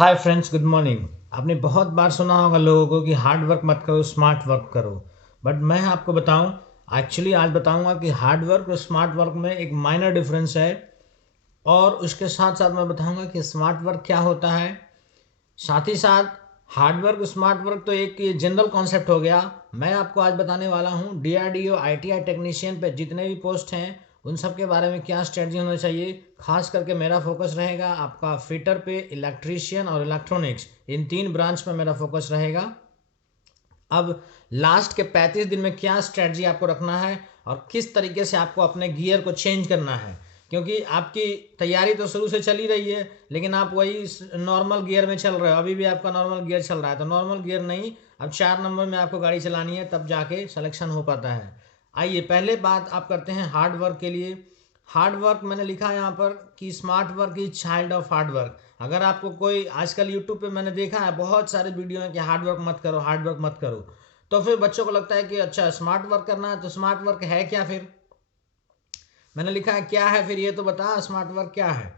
Hi friends, good morning. आपने बहुत बार सुना होगा लोगों को कि हार्ड वर्क मत करो, स्मार्ट वर्क करो। बट मैं आपको बताऊं, एक्चुअली आज बताऊंगा कि हार्ड वर्क और स्मार्ट वर्क में एक माइनर डिफरेंस है। और उसके साथ साथ मैं बताऊंगा कि स्मार्ट वर्क क्या होता है। साथ ही साथ हार्ड वर्क स्मार्ट वर्क तो एक जनरल कॉन्सेप्ट हो गया। मैं आपको आज बताने वाला हूँ डीआरडीओ आईटीआई टेक्नीशियन पे जितने भी पोस्ट हैं उन सब के बारे में क्या स्ट्रेटजी होना चाहिए। खास करके मेरा फोकस रहेगा आपका फिटर पे, इलेक्ट्रीशियन और इलेक्ट्रॉनिक्स, इन तीन ब्रांच पे मेरा फोकस रहेगा। अब लास्ट के 35 दिन में क्या स्ट्रेटजी आपको रखना है और किस तरीके से आपको अपने गियर को चेंज करना है, क्योंकि आपकी तैयारी तो शुरू से चल ही रही है लेकिन आप वही नॉर्मल गियर में चल रहे हो। अभी भी आपका नॉर्मल गियर चल रहा है तो नॉर्मल गियर नहीं, अब 4 नंबर में आपको गाड़ी चलानी है, तब जाके सिलेक्शन हो पाता है। आइए पहले बात आप करते हैं हार्ड वर्क के लिए। हार्ड वर्क मैंने लिखा है यहाँ पर कि smart work is child of hard work. अगर आपको कोई आजकल यूट्यूब पे मैंने देखा है बहुत सारे वीडियो हैं कि हार्ड वर्क मत करो, हार्ड वर्क मत करो, तो फिर बच्चों को लगता है कि अच्छा स्मार्ट वर्क करना है, तो स्मार्ट वर्क है क्या? फिर मैंने लिखा है क्या है, फिर ये तो बता स्मार्ट वर्क क्या है।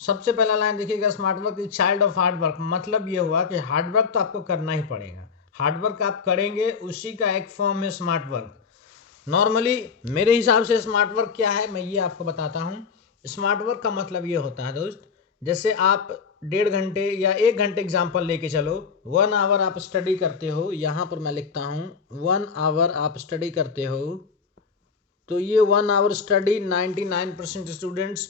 सबसे पहला लाइन देखिएगा, smart work is child of hard work. मतलब ये हुआ कि हार्ड वर्क तो आपको करना ही पड़ेगा, हार्ड वर्क आप करेंगे उसी का एक फॉर्म है स्मार्ट वर्क। नॉर्मली मेरे हिसाब से स्मार्ट वर्क क्या है मैं ये आपको बताता हूँ। स्मार्ट वर्क का मतलब ये होता है दोस्त, जैसे आप 1.5 घंटे या 1 घंटे एग्जाम्पल लेके चलो, 1 आवर आप स्टडी करते हो, यहाँ पर मैं लिखता हूँ 1 आवर आप स्टडी करते हो, तो ये 1 आवर स्टडी 99% स्टूडेंट्स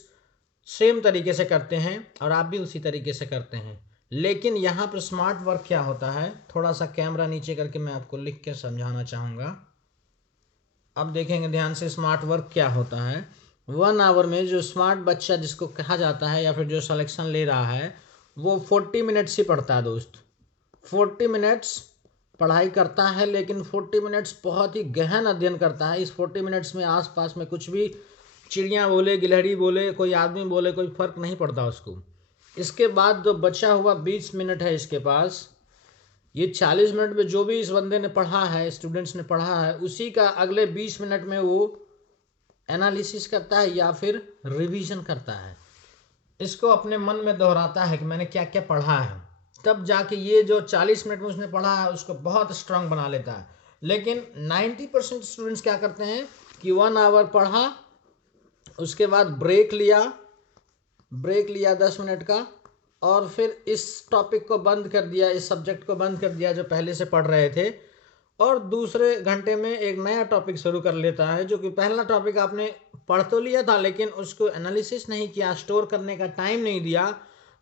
सेम तरीके से करते हैं और आप भी उसी तरीके से करते हैं। लेकिन यहाँ पर स्मार्ट वर्क क्या होता है, थोड़ा सा कैमरा नीचे करके मैं आपको लिख के समझाना चाहूँगा। अब देखेंगे ध्यान से स्मार्ट वर्क क्या होता है। 1 आवर में जो स्मार्ट बच्चा जिसको कहा जाता है या फिर जो सिलेक्शन ले रहा है वो 40 मिनट्स ही पढ़ता है दोस्त। 40 मिनट्स पढ़ाई करता है, लेकिन 40 मिनट्स बहुत ही गहन अध्ययन करता है। इस 40 मिनट्स में आसपास में कुछ भी चिड़िया बोले, गिलहरी बोले, कोई आदमी बोले, कोई फर्क नहीं पड़ता उसको। इसके बाद जो बचा हुआ 20 मिनट है इसके पास, ये 40 मिनट में जो भी इस बंदे ने पढ़ा है, स्टूडेंट्स ने पढ़ा है, उसी का अगले 20 मिनट में वो एनालिसिस करता है या फिर रिवीजन करता है। इसको अपने मन में दोहराता है कि मैंने क्या क्या पढ़ा है, तब जाके ये जो 40 मिनट में उसने पढ़ा है उसको बहुत स्ट्रांग बना लेता है। लेकिन 90% स्टूडेंट्स क्या करते हैं कि 1 आवर पढ़ा, उसके बाद ब्रेक लिया 10 मिनट का, और फिर इस टॉपिक को बंद कर दिया, इस सब्जेक्ट को बंद कर दिया जो पहले से पढ़ रहे थे, और दूसरे घंटे में एक नया टॉपिक शुरू कर लेता है। जो कि पहला टॉपिक आपने पढ़ तो लिया था लेकिन उसको एनालिसिस नहीं किया, स्टोर करने का टाइम नहीं दिया,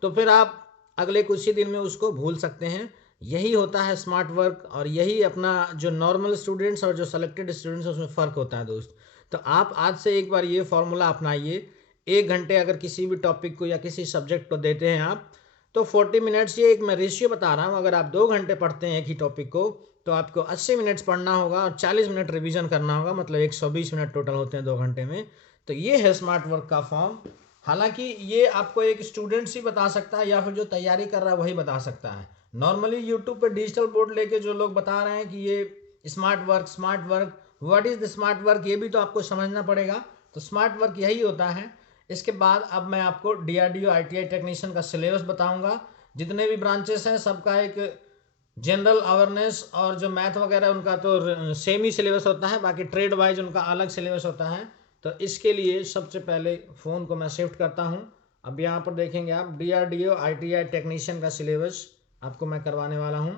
तो फिर आप अगले कुछ ही दिन में उसको भूल सकते हैं। यही होता है स्मार्ट वर्क, और यही अपना जो नॉर्मल स्टूडेंट्स और जो सेलेक्टेड स्टूडेंट्स उसमें फ़र्क होता है दोस्त। तो आप आज से एक बार ये फॉर्मूला अपनाइए। 1 घंटे अगर किसी भी टॉपिक को या किसी सब्जेक्ट को देते हैं आप, तो 40 मिनट्स, ये एक मैं रेशियो बता रहा हूँ, अगर आप 2 घंटे पढ़ते हैं एक ही टॉपिक को तो आपको 80 मिनट्स पढ़ना होगा और 40 मिनट रिवीजन करना होगा, मतलब 120 मिनट टोटल होते हैं 2 घंटे में। तो ये है स्मार्ट वर्क का फॉर्म। हालांकि ये आपको एक स्टूडेंट्स ही बता सकता है या फिर जो तैयारी कर रहा है वही बता सकता है। नॉर्मली यूट्यूब पे डिजिटल बोर्ड लेके जो लोग बता रहे हैं कि ये smart work, what is the smart work, ये भी तो आपको समझना पड़ेगा। तो स्मार्ट वर्क यही होता है। इसके बाद अब मैं आपको डीआरडीओ आईटीआई टेक्नीशियन का सिलेबस बताऊंगा। जितने भी ब्रांचेस हैं सबका एक जनरल अवेयरनेस और जो मैथ वगैरह उनका तो सेम ही सिलेबस होता है, बाकी ट्रेड वाइज उनका अलग सिलेबस होता है। तो इसके लिए सबसे पहले फ़ोन को मैं शिफ्ट करता हूँ। अब यहाँ पर देखेंगे आप डीआरडीओ आईटीआई टेक्नीशियन का सिलेबस आपको मैं करवाने वाला हूँ।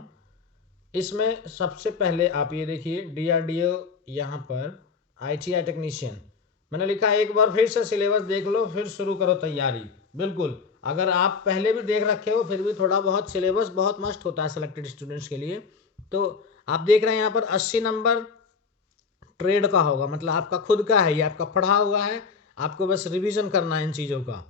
इसमें सबसे पहले आप ये देखिए डीआरडीओ, यहाँ पर आईटीआई टेक्नीशियन मैंने लिखा है। एक बार फिर से सिलेबस देख लो, फिर शुरू करो तैयारी। बिल्कुल, अगर आप पहले भी देख रखे हो फिर भी थोड़ा बहुत सिलेबस बहुत मस्ट होता है सेलेक्टेड स्टूडेंट्स के लिए। तो आप देख रहे हैं यहाँ पर 80 नंबर ट्रेड का होगा, मतलब आपका खुद का है, ये आपका पढ़ा हुआ है, आपको बस रिवीजन करना है इन चीज़ों का।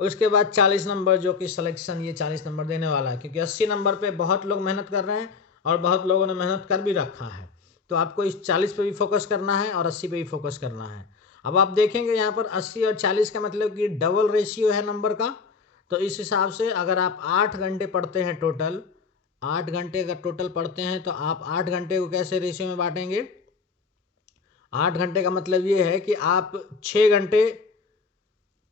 उसके बाद 40 नंबर जो कि सिलेक्शन, ये 40 नंबर देने वाला है, क्योंकि 80 नंबर पे बहुत लोग मेहनत कर रहे हैं और बहुत लोगों ने मेहनत कर भी रखा है। तो आपको इस 40 पे भी फोकस करना है और 80 पे भी फोकस करना है। अब आप देखेंगे यहाँ पर 80 और 40 का मतलब कि डबल रेशियो है नंबर का। तो इस हिसाब से अगर आप 8 घंटे पढ़ते हैं टोटल, 8 घंटे अगर टोटल पढ़ते हैं तो आप 8 घंटे को कैसे रेशियो में बांटेंगे। 8 घंटे का मतलब ये है कि आप 6 घंटे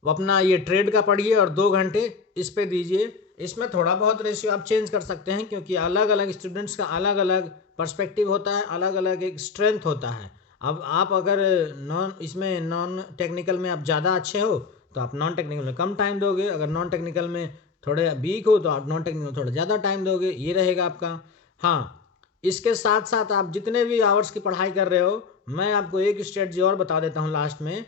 अपना ये ट्रेड का पढ़िए और 2 घंटे इस पे दीजिए। इसमें थोड़ा बहुत रेशियो आप चेंज कर सकते हैं, क्योंकि अलग अलग स्टूडेंट्स का अलग अलग पर्सपेक्टिव होता है, अलग अलग एक स्ट्रेंथ होता है। अब आप अगर नॉन टेक्निकल में आप ज़्यादा अच्छे हो तो आप नॉन टेक्निकल में कम टाइम दोगे, अगर नॉन टेक्निकल में थोड़े वीक हो तो आप नॉन टेक्निकल में थोड़ा ज़्यादा टाइम दोगे, ये रहेगा आपका। हाँ, इसके साथ साथ आप जितने भी आवर्स की पढ़ाई कर रहे हो, मैं आपको एक स्ट्रेटजी और बता देता हूँ लास्ट में।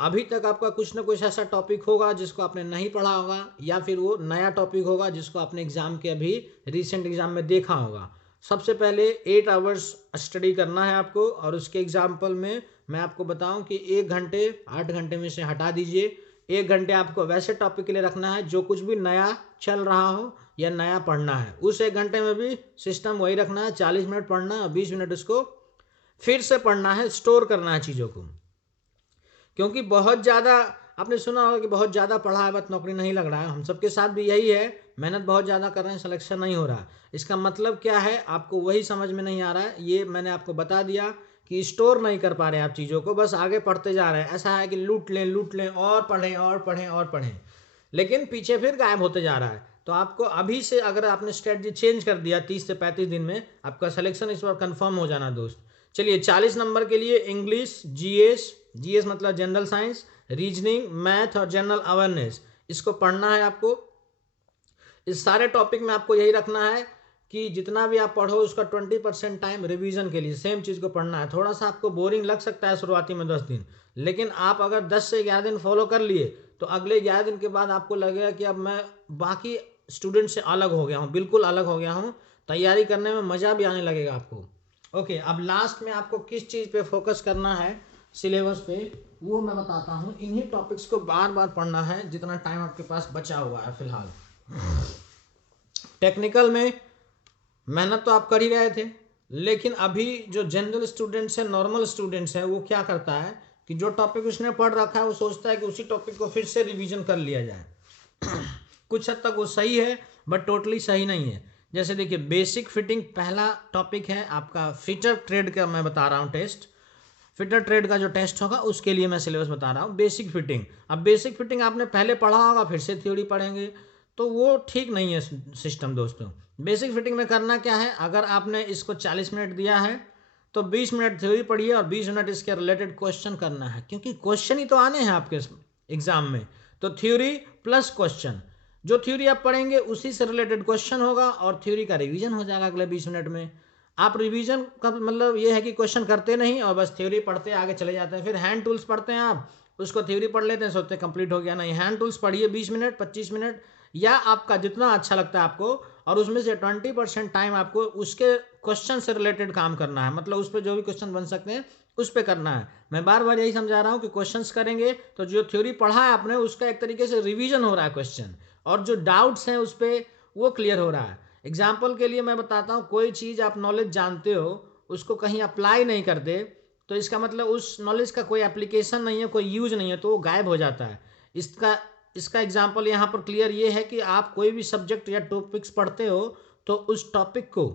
अभी तक आपका कुछ ना कुछ ऐसा टॉपिक होगा जिसको आपने नहीं पढ़ा होगा, या फिर वो नया टॉपिक होगा जिसको आपने एग्जाम के अभी रिसेंट एग्जाम में देखा होगा। सबसे पहले 8 आवर्स स्टडी करना है आपको, और उसके एग्जाम्पल में मैं आपको बताऊं कि 1 घंटे 8 घंटे में से हटा दीजिए, 1 घंटे आपको वैसे टॉपिक के लिए रखना है जो कुछ भी नया चल रहा हो या नया पढ़ना है। उस 1 घंटे में भी सिस्टम वही रखना है, 40 मिनट पढ़ना है और 20 मिनट उसको फिर से पढ़ना है, स्टोर करना है चीज़ों को। क्योंकि बहुत ज़्यादा आपने सुना होगा कि बहुत ज़्यादा पढ़ा है बस नौकरी नहीं लग रहा है, हम सबके साथ भी यही है, मेहनत बहुत ज़्यादा कर रहे हैं, सिलेक्शन नहीं हो रहा। इसका मतलब क्या है, आपको वही समझ में नहीं आ रहा है। ये मैंने आपको बता दिया कि स्टोर नहीं कर पा रहे आप चीज़ों को, बस आगे पढ़ते जा रहे हैं। ऐसा है कि लूट लें और पढ़ें और पढ़ें और पढ़ें, लेकिन पीछे फिर गायब होते जा रहा है। तो आपको अभी से अगर आपने स्ट्रेटजी चेंज कर दिया 30 से 35 दिन में, आपका सिलेक्शन इस बार कंफर्म हो जाना दोस्त। चलिए 40 नंबर के लिए इंग्लिश, जीएस मतलब जनरल साइंस, रीजनिंग, मैथ और जनरल अवेयरनेस, इसको पढ़ना है आपको। इस सारे टॉपिक में आपको यही रखना है कि जितना भी आप पढ़ो उसका 20% टाइम रिवीजन के लिए सेम चीज़ को पढ़ना है। थोड़ा सा आपको बोरिंग लग सकता है शुरुआती में 10 दिन, लेकिन आप अगर 10 से 11 दिन फॉलो कर लिए तो अगले 11 दिन के बाद आपको लगेगा कि अब मैं बाकी स्टूडेंट से अलग हो गया हूँ, बिल्कुल अलग हो गया हूँ। तैयारी करने में मज़ा भी आने लगेगा आपको। ओके, अब लास्ट में आपको किस चीज़ पे फोकस करना है सिलेबस पे, वो मैं बताता हूँ। इन्हीं टॉपिक्स को बार बार पढ़ना है जितना टाइम आपके पास बचा हुआ है फिलहाल। टेक्निकल में मेहनत तो आप कर ही रहे थे, लेकिन अभी जो जनरल स्टूडेंट्स हैं, नॉर्मल स्टूडेंट्स हैं, वो क्या करता है कि जो टॉपिक उसने पढ़ रखा है वो सोचता है कि उसी टॉपिक को फिर से रिवीजन कर लिया जाए। कुछ हद तक वो सही है, बट टोटली सही नहीं है। जैसे देखिए, बेसिक फिटिंग पहला टॉपिक है आपका, फिटर ट्रेड का मैं बता रहा हूँ टेस्ट। फिटर ट्रेड का जो टेस्ट होगा उसके लिए मैं सिलेबस बता रहा हूँ, बेसिक फिटिंग। अब बेसिक फिटिंग आपने पहले पढ़ा होगा, फिर से थ्योरी पढ़ेंगे तो वो ठीक नहीं है सिस्टम दोस्तों। बेसिक फिटिंग में करना क्या है, अगर आपने इसको 40 मिनट दिया है तो 20 मिनट थ्योरी पढ़िए और 20 मिनट इसके रिलेटेड क्वेश्चन करना है, क्योंकि क्वेश्चन ही तो आने हैं आपके एग्जाम में। तो थ्योरी प्लस क्वेश्चन, जो थ्योरी आप पढ़ेंगे उसी से रिलेटेड क्वेश्चन होगा और थ्योरी का रिवीजन हो जाएगा अगले 20 मिनट में। आप रिवीजन का मतलब ये है कि क्वेश्चन करते नहीं और बस थ्योरी पढ़ते आगे चले जाते हैं। फिर हैंड टूल्स पढ़ते हैं आप, उसको थ्योरी पढ़ लेते हैं, सोचते हैं कंप्लीट हो गया। नहीं, हैंड टूल्स पढ़िए 20 मिनट 25 मिनट, या आपका जितना अच्छा लगता है आपको, और उसमें से 20% टाइम आपको उसके क्वेश्चन से रिलेटेड काम करना है। मतलब उस पर जो भी क्वेश्चन बन सकते हैं उस पर करना है। मैं बार बार यही समझा रहा हूँ कि क्वेश्चंस करेंगे तो जो थ्योरी पढ़ा है आपने उसका एक तरीके से रिवीजन हो रहा है क्वेश्चन, और जो डाउट्स हैं उस पर वो क्लियर हो रहा है। एग्जाम्पल के लिए मैं बताता हूँ, कोई चीज़ आप नॉलेज जानते हो, उसको कहीं अप्लाई नहीं करते तो इसका मतलब उस नॉलेज का कोई एप्लीकेशन नहीं है, कोई यूज नहीं है, तो वो गायब हो जाता है। इसका एग्जाम्पल यहाँ पर क्लियर ये है कि आप कोई भी सब्जेक्ट या टॉपिक्स पढ़ते हो तो उस टॉपिक को,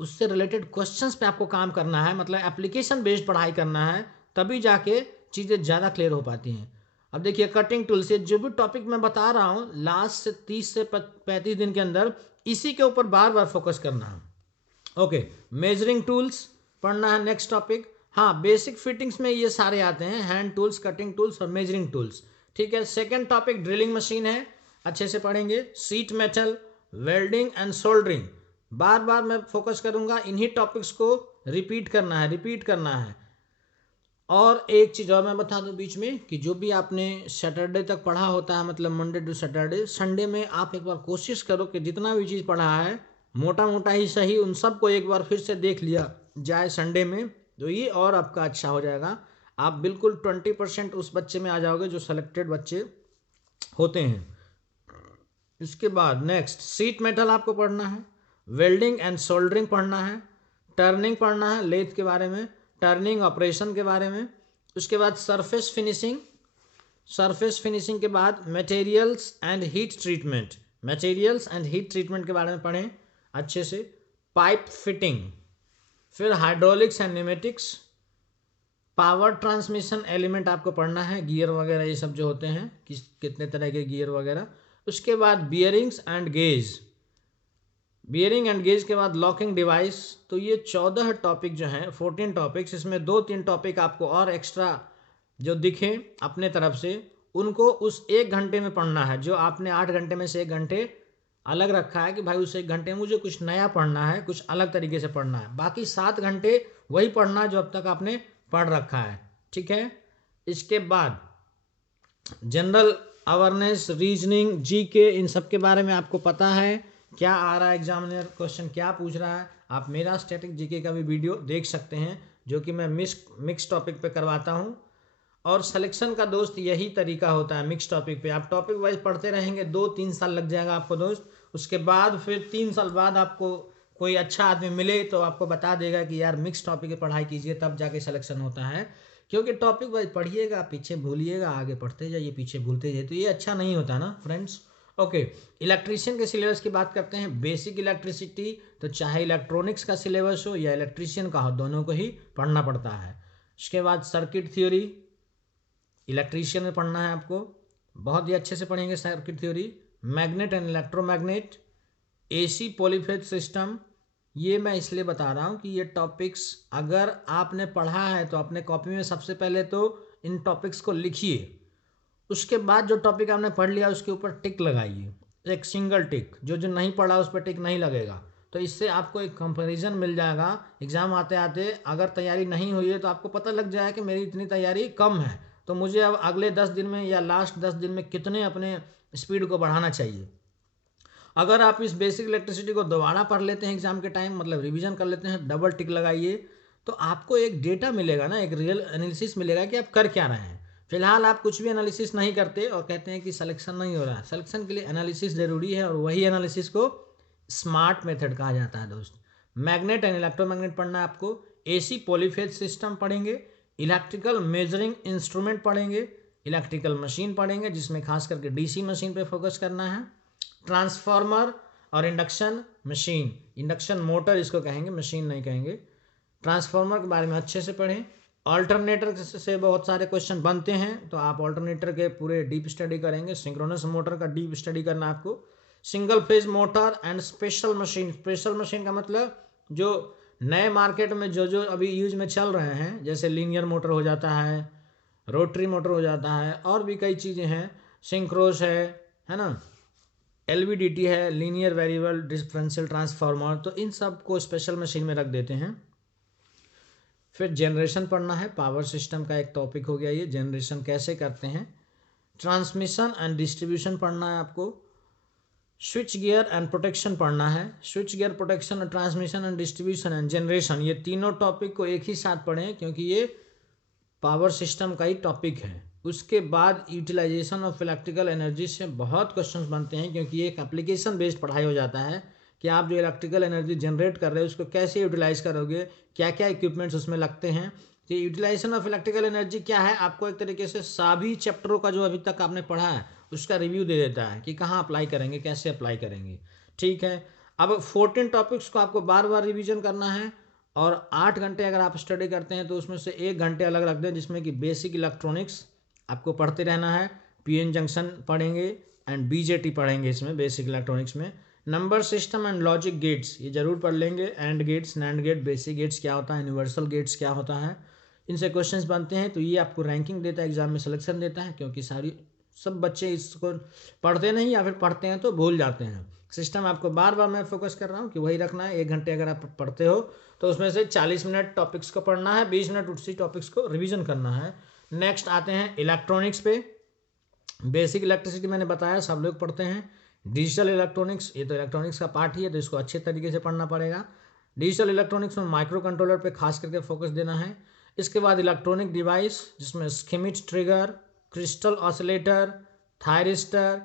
उससे रिलेटेड क्वेश्चंस पे आपको काम करना है, मतलब एप्लीकेशन बेस्ड पढ़ाई करना है, तभी जाके चीज़ें ज़्यादा क्लियर हो पाती हैं। अब देखिए, कटिंग टूल से जो भी टॉपिक मैं बता रहा हूँ, लास्ट से 30 से 35 दिन के अंदर इसी के ऊपर बार बार फोकस करना है। ओके, मेजरिंग टूल्स पढ़ना है नेक्स्ट टॉपिक। हाँ, बेसिक फिटिंग्स में ये सारे आते हैं, हैंड टूल्स, कटिंग टूल्स और मेजरिंग टूल्स। ठीक है, सेकेंड टॉपिक ड्रिलिंग मशीन है, अच्छे से पढ़ेंगे। Sheet metal, welding and soldering, बार बार मैं फोकस करूंगा, इन्हीं टॉपिक्स को रिपीट करना है। और एक चीज़ और मैं बता दूं बीच में कि जो भी आपने सैटरडे तक पढ़ा होता है, मतलब मंडे टू सैटरडे, संडे में आप एक बार कोशिश करो कि जितना भी चीज़ पढ़ा है, मोटा मोटा ही सही, उन सबको एक बार फिर से देख लिया जाए संडे में, तो ये और आपका अच्छा हो जाएगा। आप बिल्कुल 20% उस बच्चे में आ जाओगे जो सेलेक्टेड बच्चे होते हैं। इसके बाद नेक्स्ट, सीट मेटल आपको पढ़ना है, वेल्डिंग एंड सोल्डरिंग पढ़ना है, टर्निंग पढ़ना है, लेथ के बारे में, टर्निंग ऑपरेशन के बारे में। उसके बाद सरफेस फिनिशिंग के बाद मटेरियल्स एंड हीट ट्रीटमेंट के बारे में पढ़ें अच्छे से। पाइप फिटिंग, फिर hydraulics and pneumatics, power transmission element आपको पढ़ना है, गियर वगैरह ये सब जो होते हैं, कितने तरह के गियर वगैरह। उसके बाद bearings and gauge, bearing and gauge के बाद लॉकिंग डिवाइस। तो ये 14 टॉपिक जो हैं, 14 टॉपिक्स, इसमें 2-3 टॉपिक आपको और एक्स्ट्रा जो दिखे अपने तरफ से, उनको उस 1 घंटे में पढ़ना है। जो आपने 8 घंटे में से 1 घंटे अलग रखा है कि भाई उस 1 घंटे में मुझे कुछ नया पढ़ना है, कुछ अलग तरीके से पढ़ना है। बाकी 7 घंटे वही पढ़ना है जो अब तक आपने पढ़ रखा है, ठीक है। इसके बाद जनरल अवेयरनेस, रीजनिंग, जीके, इन सब के बारे में आपको पता है क्या आ रहा है, एग्जामिनर क्वेश्चन क्या पूछ रहा है। आप मेरा स्टैटिक जीके का भी वीडियो देख सकते हैं जो कि मैं मिक्स टॉपिक पे करवाता हूँ। और सिलेक्शन का दोस्त यही तरीका होता है मिक्स टॉपिक पे। आप टॉपिक वाइज पढ़ते रहेंगे, 2-3 साल लग जाएगा आपको दोस्त। उसके बाद फिर 3 साल बाद आपको कोई अच्छा आदमी मिले तो आपको बता देगा कि यार मिक्स टॉपिक की पढ़ाई कीजिए, तब जाके सिलेक्शन होता है। क्योंकि टॉपिक वाइज पढ़िएगा, पीछे भूलिएगा, आगे पढ़ते जाइए, पीछे भूलते जाइए, तो ये अच्छा नहीं होता ना फ्रेंड्स। ओके, इलेक्ट्रीशियन के सिलेबस की बात करते हैं। बेसिक इलेक्ट्रिसिटी, तो चाहे इलेक्ट्रॉनिक्स का सिलेबस हो या इलेक्ट्रीशियन का हो, दोनों को ही पढ़ना पड़ता है। उसके बाद सर्किट थ्योरी, इलेक्ट्रीशियन में पढ़ना है आपको, बहुत ही अच्छे से पढ़ेंगे circuit theory. Magnet and electromagnet, AC polyphase system, ये मैं इसलिए बता रहा हूँ कि ये टॉपिक्स अगर आपने पढ़ा है तो अपने कॉपी में सबसे पहले तो इन टॉपिक्स को लिखिए। उसके बाद जो टॉपिक आपने पढ़ लिया उसके ऊपर टिक लगाइए, एक सिंगल टिक। जो जो नहीं पढ़ा उस पर टिक नहीं लगेगा। तो इससे आपको एक कंपैरिजन मिल जाएगा। एग्ज़ाम आते आते अगर तैयारी नहीं हुई है तो आपको पता लग जाएगा कि मेरी इतनी तैयारी कम है, तो मुझे अब अगले 10 दिन में या लास्ट 10 दिन में कितने अपने स्पीड को बढ़ाना चाहिए। अगर आप इस बेसिक इलेक्ट्रिसिटी को दोबारा पढ़ लेते हैं एग्जाम के टाइम, मतलब रिवीजन कर लेते हैं, डबल टिक लगाइए, तो आपको एक डेटा मिलेगा ना, एक रियल एनालिसिस मिलेगा कि आप कर क्या रहे हैं। फिलहाल आप कुछ भी एनालिसिस नहीं करते और कहते हैं कि सिलेक्शन नहीं हो रहा है। सिलेक्शन के लिए एनालिसिस ज़रूरी है और वही एनालिसिस को स्मार्ट मेथड कहा जाता है दोस्त। मैग्नेट एंड इलेक्ट्रोमैग्नेट पढ़ना है आपको। एसी पॉलीफेज सिस्टम पढ़ेंगे, इलेक्ट्रिकल मेजरिंग इंस्ट्रूमेंट पढ़ेंगे, इलेक्ट्रिकल मशीन पढ़ेंगे जिसमें खास करके डीसी मशीन पे फोकस करना है, ट्रांसफार्मर और इंडक्शन मशीन, इंडक्शन मोटर इसको कहेंगे, मशीन नहीं कहेंगे। ट्रांसफार्मर के बारे में अच्छे से पढ़ें। अल्टरनेटर से बहुत सारे क्वेश्चन बनते हैं, तो आप अल्टरनेटर के पूरे डीप स्टडी करेंगे। सिंक्रोनस मोटर का डीप स्टडी करना आपको। Single phase motor and special machine, special machine का मतलब जो नए मार्केट में जो जो अभी यूज में चल रहे हैं, जैसे लीनियर मोटर हो जाता है, रोटरी मोटर हो जाता है, और भी कई चीज़ें हैं, सिंक्रोस है ना, एलवीडीटी है, लीनियर वेरिएबल डिफरेंशियल ट्रांसफार्मर, तो इन सब को स्पेशल मशीन में रख देते हैं। फिर जनरेशन पढ़ना है, पावर सिस्टम का एक टॉपिक हो गया ये, जनरेशन कैसे करते हैं। ट्रांसमिशन एंड डिस्ट्रीब्यूशन पढ़ना है आपको। स्विच गियर एंड प्रोटेक्शन पढ़ना है। Switch gear, protection, transmission and distribution and generation, ये तीनों टॉपिक को एक ही साथ पढ़ें क्योंकि ये पावर सिस्टम का ही टॉपिक है। उसके बाद यूटिलाइजेशन ऑफ इलेक्ट्रिकल एनर्जी से बहुत क्वेश्चंस बनते हैं क्योंकि ये एक एप्लीकेशन बेस्ड पढ़ाई हो जाता है कि आप जो इलेक्ट्रिकल एनर्जी जनरेट कर रहे हो उसको कैसे यूटिलाइज करोगे, क्या क्या इक्विपमेंट्स उसमें लगते हैं। तो यूटिलाइजेशन ऑफ इलेक्ट्रिकल एनर्जी क्या है, आपको एक तरीके से सभी चैप्टरों का जो अभी तक आपने पढ़ा है उसका रिव्यू दे देता है कि कहाँ अप्लाई करेंगे, कैसे अप्लाई करेंगे, ठीक है। अब 14 टॉपिक्स को आपको बार बार रिविजन करना है और 8 घंटे अगर आप स्टडी करते हैं तो उसमें से 1 घंटे अलग रख दें जिसमें कि बेसिक इलेक्ट्रॉनिक्स आपको पढ़ते रहना है। पीएन जंक्शन पढ़ेंगे एंड बीजेटी पढ़ेंगे इसमें बेसिक इलेक्ट्रॉनिक्स में। Number system and logic gates ये जरूर पढ़ लेंगे। And gates, NAND gate, basic gates क्या होता है, यूनिवर्सल गेट्स क्या होता है, इनसे क्वेश्चंस बनते हैं। तो ये आपको रैंकिंग देता है, एग्जाम में सिलेक्शन देता है, क्योंकि सब बच्चे इसको पढ़ते नहीं या फिर पढ़ते हैं तो भूल जाते हैं। सिस्टम आपको बार बार मैं फोकस कर रहा हूँ कि वही रखना है। 1 घंटे अगर आप पढ़ते हो तो उसमें से 40 मिनट टॉपिक्स को पढ़ना है, 20 मिनट उसी टॉपिक्स को रिवीजन करना है। नेक्स्ट आते हैं इलेक्ट्रॉनिक्स पे। बेसिक इलेक्ट्रिसिटी मैंने बताया सब लोग पढ़ते हैं। डिजिटल इलेक्ट्रॉनिक्स, ये तो इलेक्ट्रॉनिक्स का पार्ट ही है तो इसको अच्छे तरीके से पढ़ना पड़ेगा। डिजिटल इलेक्ट्रॉनिक्स में माइक्रो कंट्रोलर पे खास करके फोकस देना है। इसके बाद इलेक्ट्रॉनिक डिवाइस जिसमें Schmitt trigger, crystal oscillator, thyristor,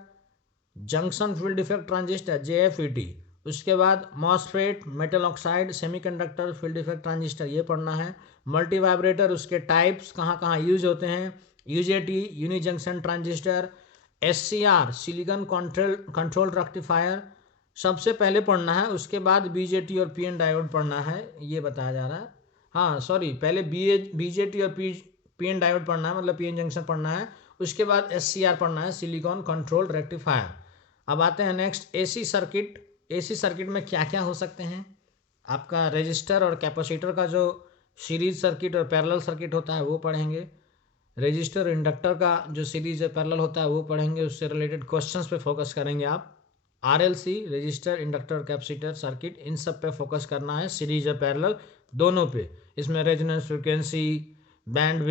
junction field effect transistor JFET, उसके बाद MOSFET, metal oxide, semiconductor, field effect transistor ये पढ़ना है। मल्टी वाइब्रेटर, उसके टाइप्स कहाँ कहाँ यूज होते हैं, UJT unijunction transistor, SCR silicon control rectifier सबसे पहले पढ़ना है। उसके बाद बीजेटी और पीएन डायोड पढ़ना है, ये बताया जा रहा है। हाँ सॉरी, पहले बीजेटी और पीएन डायोड पढ़ना है, मतलब पीएन जंक्शन पढ़ना है। उसके बाद एससीआर पढ़ना है, सिलिकॉन कंट्रोल रेक्टिफायर। अब आते हैं next AC circuit. AC circuit में क्या क्या हो सकते हैं? आपका रेजिस्टर और कैपेसिटर का जो सीरीज सर्किट और पैरेलल सर्किट होता है वो पढ़ेंगे। रेजिस्टर इंडक्टर का जो सीरीज पैरेलल होता है वो पढ़ेंगे, उससे रिलेटेड क्वेश्चंस पे फोकस करेंगे आप। RLC, resistor inductor capacitor circuit, इन सब पे फोकस करना है, सीरीज और पैरेलल दोनों पे। इसमें रेजोनेंस फ्रिक्वेंसी, बैंडविड्थ,